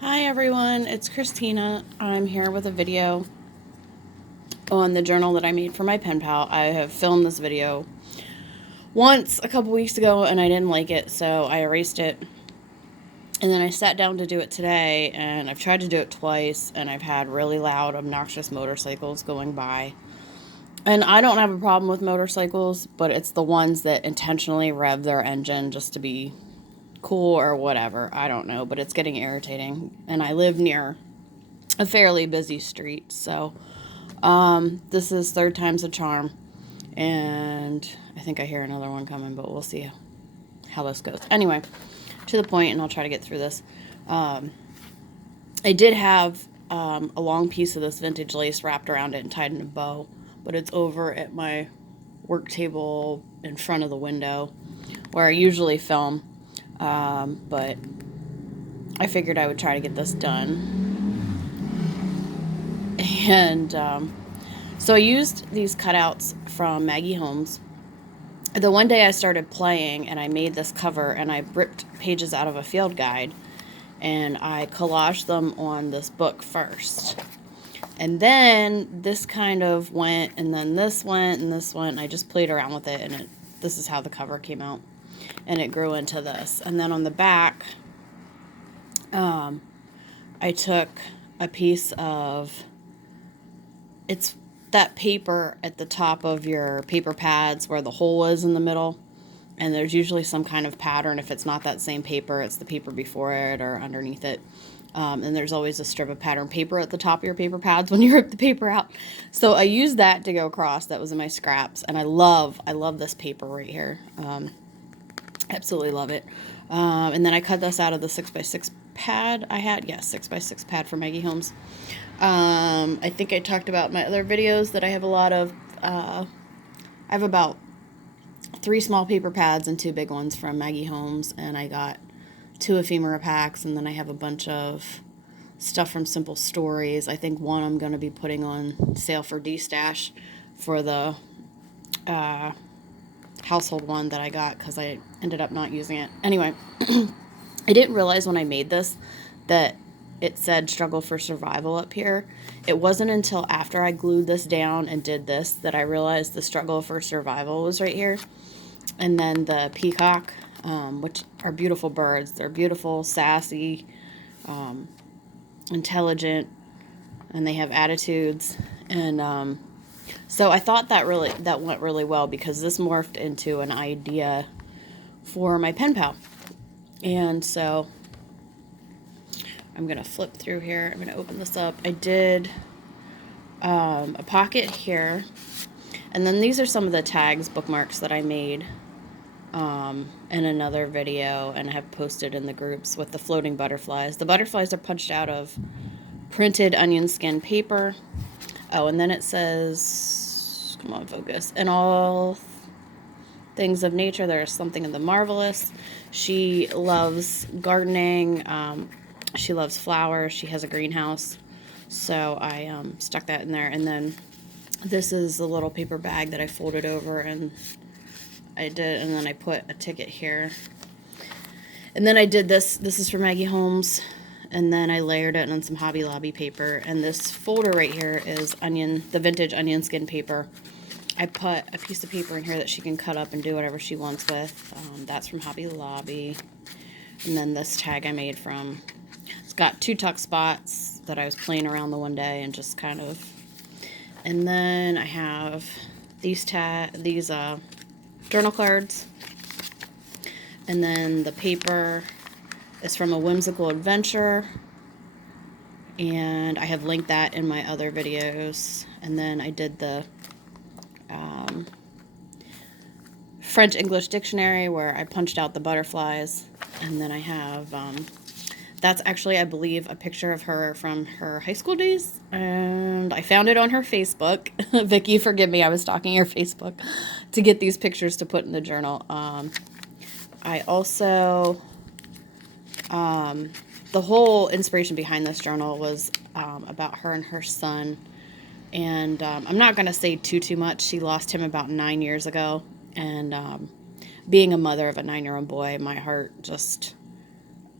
Hi everyone, it's Christina. I'm here with a video on the journal that I made for my pen pal. I have filmed this video once a couple weeks ago and I didn't like it, so I erased it. And then I sat down to do it today, and I've tried to do it twice, and I've had really loud, obnoxious motorcycles going by. And I don't have a problem with motorcycles, but it's the ones that intentionally rev their engine just to be cool or whatever. I don't know, but it's getting irritating. And I live near a fairly busy street, so this is third time's a charm, and I think I hear another one coming, but we'll see how this goes. Anyway, to the point, and I'll try to get through this. I did have a long piece of this vintage lace wrapped around it and tied in a bow, but it's over at my work table in front of the window where I usually film, but I figured I would try to get this done. And so I used these cutouts from Maggie Holmes. The one day I started playing and I made this cover, and I ripped pages out of a field guide and I collaged them on this book first. And then this kind of went, and then this went, and this went, and I just played around with it, and this is how the cover came out. And it grew into this. And then on the back, I took a piece of, it's that paper at the top of your paper pads where the hole is in the middle, and there's usually some kind of pattern. If it's not that same paper, it's the paper before it or underneath it. And there's always a strip of pattern paper at the top of your paper pads when you rip the paper out. So I used that to go across. That was in my scraps, and I love this paper right here. Absolutely love it. And then I cut this out of the 6x6 pad I had. Yes, 6x6 pad for Maggie Holmes. I think I talked about in my other videos that I have a lot of, I have about 3 small paper pads and 2 big ones from Maggie Holmes, and I got 2 ephemera packs, and then I have a bunch of stuff from Simple Stories. I think one I'm going to be putting on sale for D-Stash for the household one that I got because I ended up not using it. Anyway, I didn't realize when I made this that it said struggle for survival up here. It wasn't until after I glued this down and did this that I realized the struggle for survival was right here. And then the peacock, which are beautiful birds. They're beautiful, sassy, intelligent, and they have attitudes. And so I thought that went really well, because this morphed into an idea for my pen pal. And so I'm going to flip through here. I'm going to open this up. I did a pocket here. And then these are some of the tags, bookmarks that I made in another video and have posted in the groups with the floating butterflies. The butterflies are punched out of printed onion skin paper. Oh, and then it says, come on, focus. In all things of nature, there is something in the marvelous. She loves gardening. She loves flowers. She has a greenhouse. So I stuck that in there. And then this is the little paper bag that I folded over, and I did, and then I put a ticket here. And then I did this. This is for Maggie Holmes. And then I layered it on some Hobby Lobby paper. And this folder right here is the vintage onion skin paper. I put a piece of paper in here that she can cut up and do whatever she wants with. That's from Hobby Lobby. And then this tag I made from, it's got 2 tuck spots that I was playing around the one day and just kind of. And then I have these journal cards. And then the paper is from A Whimsical Adventure, and I have linked that in my other videos. And then I did the French-English dictionary where I punched out the butterflies. And then I have, that's actually, I believe, a picture of her from her high school days, and I found it on her Facebook. Vicki, forgive me, I was stalking your Facebook to get these pictures to put in the journal. I also, the whole inspiration behind this journal was about her and her son. And I'm not going to say too much. She lost him about 9 years ago. And being a mother of a 9-year-old boy, my heart just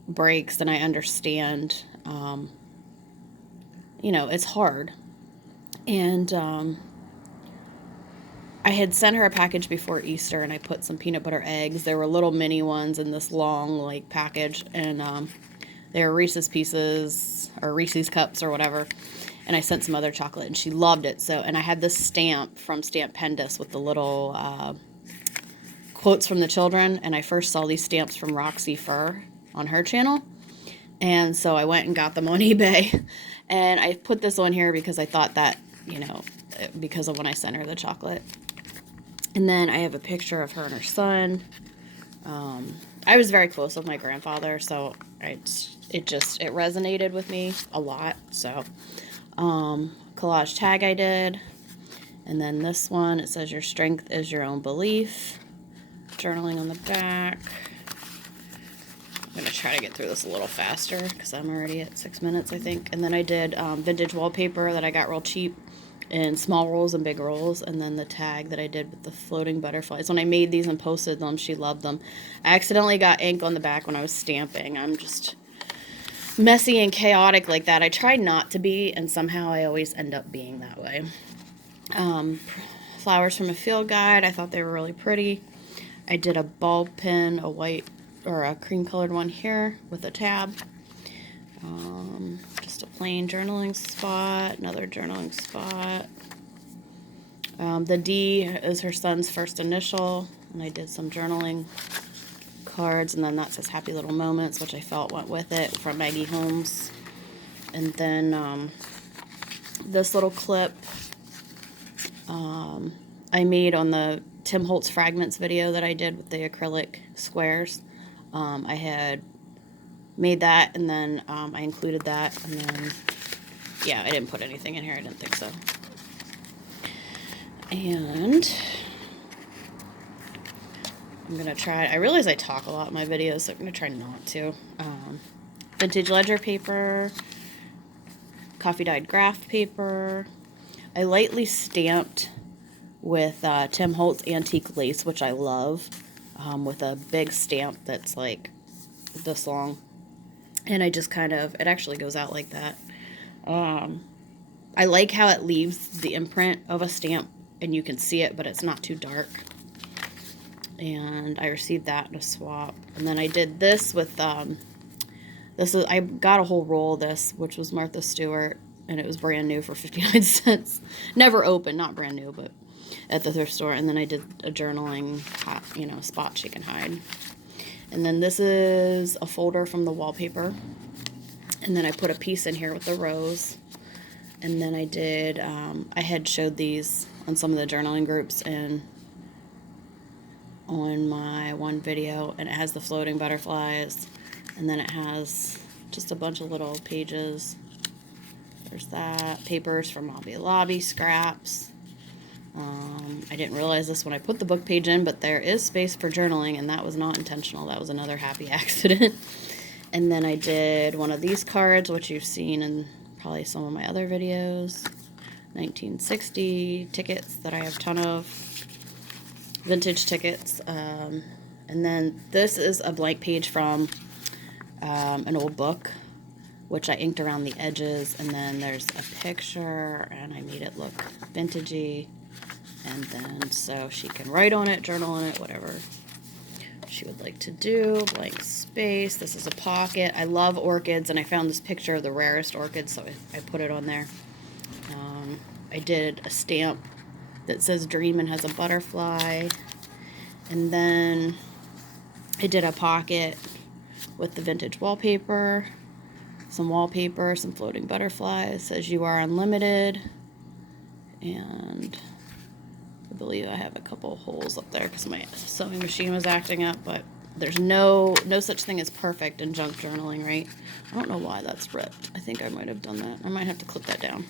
breaks, and I understand. You know, it's hard. And I had sent her a package before Easter, and I put some peanut butter eggs. There were little mini ones in this long, like, package, and they were Reese's Pieces, or Reese's Cups, or whatever. And I sent some other chocolate, and she loved it. So, and I had this stamp from Stamp Pendus with the little quotes from the children, and I first saw these stamps from Roxy Fur on her channel. And so I went and got them on eBay, and I put this on here because I thought that, you know, because of when I sent her the chocolate. And then I have a picture of her and her son. I was very close with my grandfather, so it resonated with me a lot. So, collage tag I did. And then this one, it says, your strength is your own belief. Journaling on the back. I'm going to try to get through this a little faster because I'm already at 6 minutes, I think. And then I did vintage wallpaper that I got real cheap in small rolls and big rolls. And then the tag that I did with the floating butterflies. When I made these and posted them, she loved them. I accidentally got ink on the back when I was stamping. I'm just messy and chaotic like that. I try not to be, and somehow I always end up being that way. Flowers from a field guide. I thought they were really pretty. I did a ball pin, a white or a cream colored one here with a tab. Just a plain journaling spot, another journaling spot. The D is her son's first initial, and I did some journaling cards, and then that says Happy Little Moments, which I felt went with it, from Maggie Holmes. And then this little clip I made on the Tim Holtz Fragments video that I did with the acrylic squares. I had made that, and then I included that, and then, yeah, I didn't put anything in here. I didn't think so. And I'm going to try, I realize I talk a lot in my videos, so I'm going to try not to. Vintage ledger paper, coffee dyed graph paper. I lightly stamped with Tim Holtz antique lace, which I love, with a big stamp that's like this long. And I just kind of, it actually goes out like that. I like how it leaves the imprint of a stamp and you can see it, but it's not too dark. And I received that in a swap. And then I did this with, I got a whole roll of this, which was Martha Stewart, and it was brand new for 59 cents. Never opened, not brand new, but at the thrift store. And then I did a journaling, spot she can hide. And then this is a folder from the wallpaper. And then I put a piece in here with the rose. And then I did, I had showed these on some of the journaling groups and on my one video. And it has the floating butterflies. And then it has just a bunch of little pages. There's that. Papers from Hobby Lobby, scraps. I didn't realize this when I put the book page in, but there is space for journaling, and that was not intentional. That was another happy accident. And then I did one of these cards, which you've seen in probably some of my other videos. 1960 tickets that I have a ton of. Vintage tickets. And then this is a blank page from an old book, which I inked around the edges. And then there's a picture, and I made it look vintagey. And then so she can write on it, journal on it, whatever she would like to do. Blank space. This is a pocket. I love orchids, and I found this picture of the rarest orchids, so I put it on there. I did a stamp that says dream and has a butterfly. And then I did a pocket with the vintage wallpaper, some floating butterflies. It says you are unlimited. And I believe I have a couple holes up there because my sewing machine was acting up, but there's no such thing as perfect in junk journaling, right? I don't know why that's ripped. I think I might have done that. I might have to clip that down.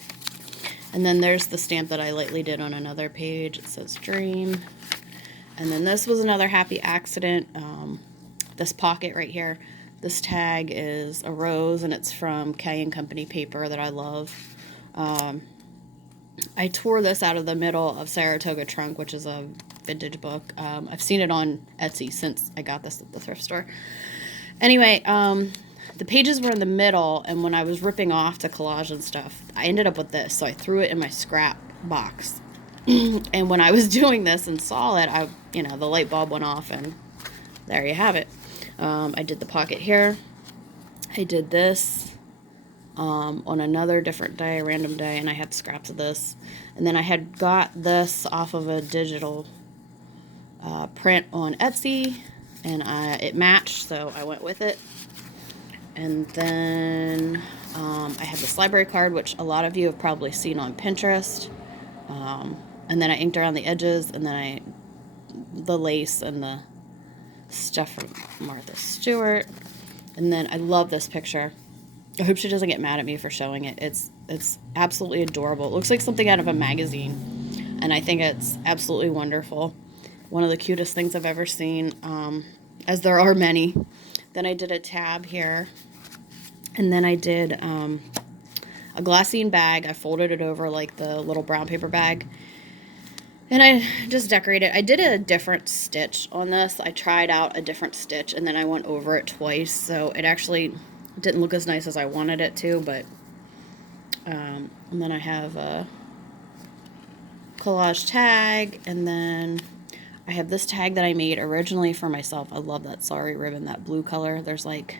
And then there's the stamp that I lightly did on another page. It says dream. And then this was another happy accident. This pocket right here, this tag is a rose, and it's from K & Company paper that I love. I tore this out of the middle of Saratoga Trunk, which is a vintage book. I've seen it on Etsy since I got this at the thrift store. Anyway, the pages were in the middle, and when I was ripping off to collage and stuff, I ended up with this, so I threw it in my scrap box. And when I was doing this and saw it, the light bulb went off, and there you have it. I did the pocket here. I did this on another different day, a random day, and I had scraps of this. And then I had got this off of a digital print on Etsy, and it matched, so I went with it. And then I have this library card, which a lot of you have probably seen on Pinterest. And then I inked around the edges, and then the lace and the stuff from Martha Stewart. And then I love this picture. I hope she doesn't get mad at me for showing it. It's absolutely adorable. It looks like something out of a magazine, and I think it's absolutely wonderful. One of the cutest things I've ever seen, as there are many. Then I did a tab here, and then I did a glassine bag. I folded it over like the little brown paper bag, and I just decorated. I did a different stitch on this. I tried out a different stitch, and then I went over it twice, so it actually didn't look as nice as I wanted it to, but and then I have a collage tag, and then I have this tag that I made originally for myself. I love that sari ribbon, that blue color. There's like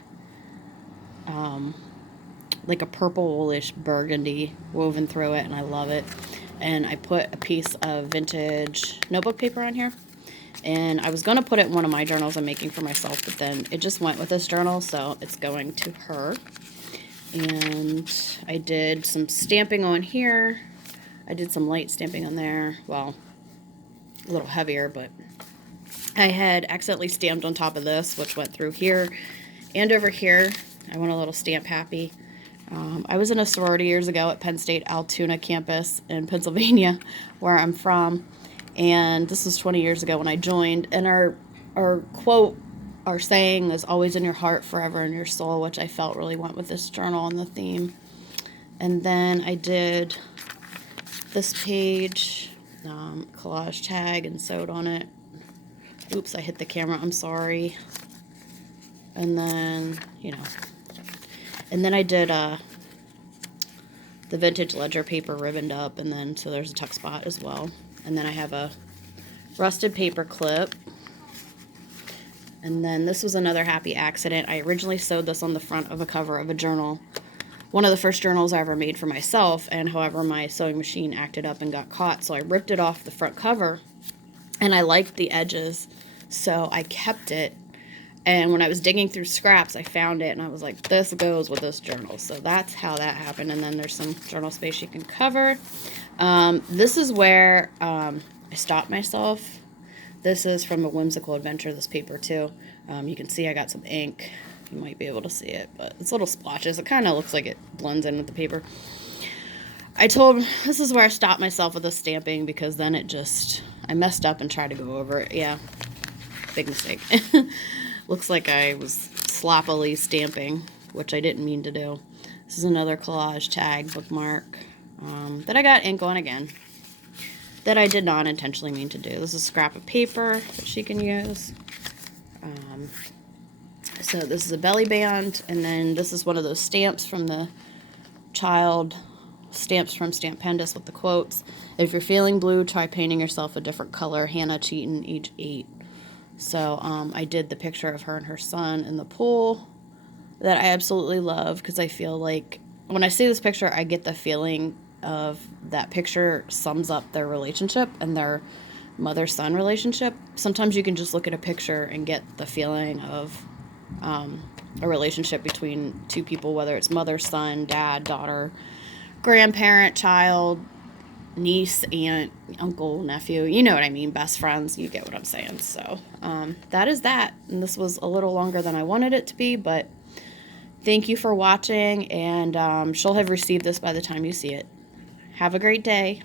a purplish burgundy woven through it, and I love it. And I put a piece of vintage notebook paper on here. And I was going to put it in one of my journals I'm making for myself, but then it just went with this journal, so it's going to her. And I did some stamping on here. I did some light stamping on there. Well, a little heavier, but I had accidentally stamped on top of this, which went through here and over here. I want a little stamp happy. I was in a sorority years ago at Penn State Altoona campus in Pennsylvania, where I'm from. And this was 20 years ago when I joined. And our quote, our saying is always in your heart, forever in your soul, which I felt really went with this journal and the theme. And then I did this page, collage tag, and sewed on it. Oops, I hit the camera. I'm sorry. And then, and then I did the vintage ledger paper ribboned up, and then so there's a tuck spot as well. And then I have a rusted paper clip. And then this was another happy accident. I originally sewed this on the front of a cover of a journal. One of the first journals I ever made for myself, and however my sewing machine acted up and got caught, so I ripped it off the front cover, and I liked the edges, so I kept it. And when I was digging through scraps, I found it, and I was like, this goes with this journal. So that's how that happened. And then there's some journal space you can cover. This is where I stopped myself. This is from A Whimsical Adventure, this paper too. You can see I got some ink. You might be able to see it, but it's little splotches. It kind of looks like it blends in with the paper. This is where I stopped myself with the stamping, because then I messed up and tried to go over it. Yeah, big mistake. Looks like I was sloppily stamping, which I didn't mean to do. This is another collage tag bookmark that I got ink on again, that I did not intentionally mean to do. This is a scrap of paper that she can use. So this is a belly band, and then this is one of those stamps from the stamps from Stamp Pendus with the quotes. If you're feeling blue, try painting yourself a different color. Hannah Cheaton, age 8. So I did the picture of her and her son in the pool that I absolutely love, because I feel like when I see this picture, I get the feeling of that picture sums up their relationship and their mother-son relationship. Sometimes you can just look at a picture and get the feeling of a relationship between two people, whether it's mother, son, dad, daughter, grandparent, child, niece, aunt, uncle, nephew, you know what I mean, best friends, you get what I'm saying. So that is that, and this was a little longer than I wanted it to be, but thank you for watching, and she'll have received this by the time you see it. Have a great day.